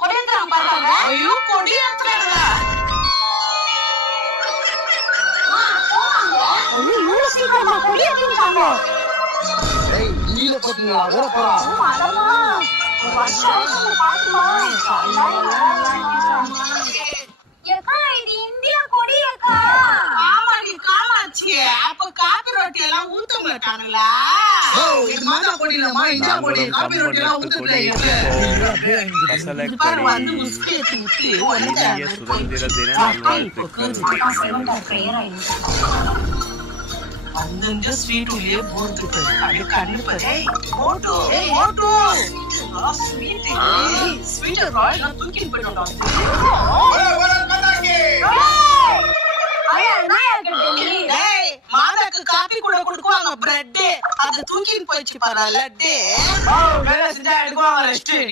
கொடியேத்துறாங்க பாருங்க. ஐயோ கொடியேத்துறாங்களா? ஐயோ இவ்வளவு சீக்கிரமா கொடியேத்திட்டாங்க. ஏய் நீல போட்டுங்களா ஓட போறோம். அடமா வருஷம் பாத்துமா. ஏக்கா இது இந்தியா கொடி அக்கா. ஆமாடி காமாட்சி. அப்ப காபி ரொட்டி எல்லாம் ஊத்த மாட்டாங்களா? ஓ இது மாதா கொடிலமா இந்தியா கொடி காபி ரொட்டி எல்லாம் ஊத்துறீங்க. பாரு வந்து முஸ்கி ஏத்தி ஊத்தி ஒண்ணு சுதந்திர தின நல்வாழ்த்துக்கள். அந்த ஸ்வீட் உள்ளே போர்க்கிட்டு அது கண்ணு பாரு. மோட்டோ மோட்டோ ஸ்வீட் ஸ்வீட் ராய் நான் தூக்கி போடுறேன். ஏய் மாதாக்கு காபி கூட கொடுக்குவாங்க பிரெட் அது தூக்கின்னு போயிச்சு பாரு லட்டு. வேலை செஞ்சா எடுக்குவாங்க ரெஸ்ட்.